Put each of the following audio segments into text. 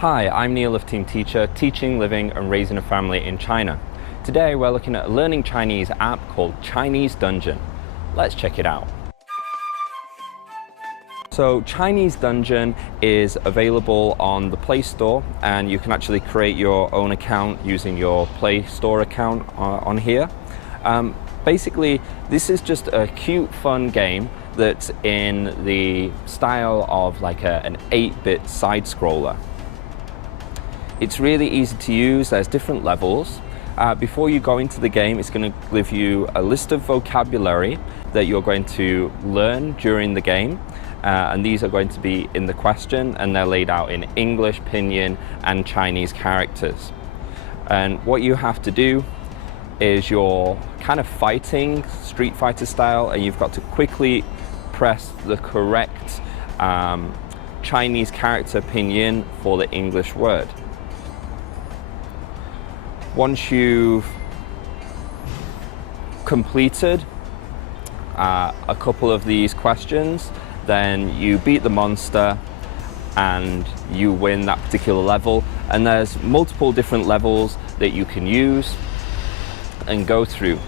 Hi, I'm Neil of Team Teacher, teaching, living and raising a family in China. Today we're looking at a learning Chinese app called Chinese Dungeon. Let's check it out. So Chinese Dungeon is available on the Play Store, and you can actually create your own account using your Play Store account on here. Basically, this is just a cute, fun game that's in the style of like an 8-bit side-scroller. It's really easy to use. There's different levels. Before you go into the game, it's going to give you a list of vocabulary that you're going to learn during the game. And these are going to be in the question, and they're laid out in English, Pinyin, and Chinese characters. And what you have to do is you're kind of fighting Street Fighter style, and you've got to quickly press the correct Chinese character Pinyin for the English word. Once you've completed a couple of these questions, then you beat the monster and you win that particular level. And there's multiple different levels that you can use and go through.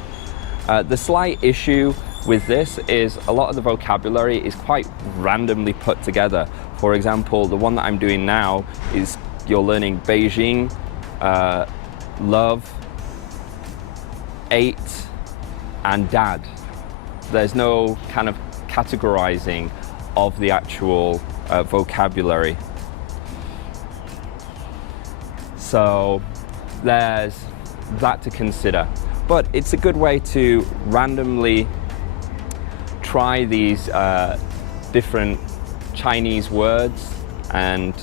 The slight issue with this is a lot of the vocabulary is quite randomly put together. For example, the one that I'm doing now is you're learning Beijing, love, 8, and dad. There's no kind of categorizing of the actual vocabulary. So there's that to consider. But it's a good way to randomly try these different Chinese words, and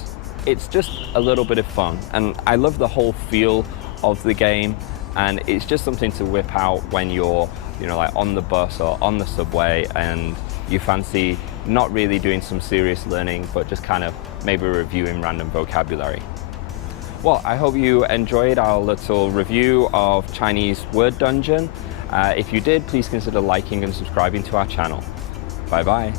it's just a little bit of fun. And I love the whole feel of the game, and it's just something to whip out when you're, like on the bus or on the subway and you fancy not really doing some serious learning, but just kind of maybe reviewing random vocabulary. Well, I hope you enjoyed our little review of Chinese Word Dungeon. If you did, please consider liking and subscribing to our channel. Bye bye.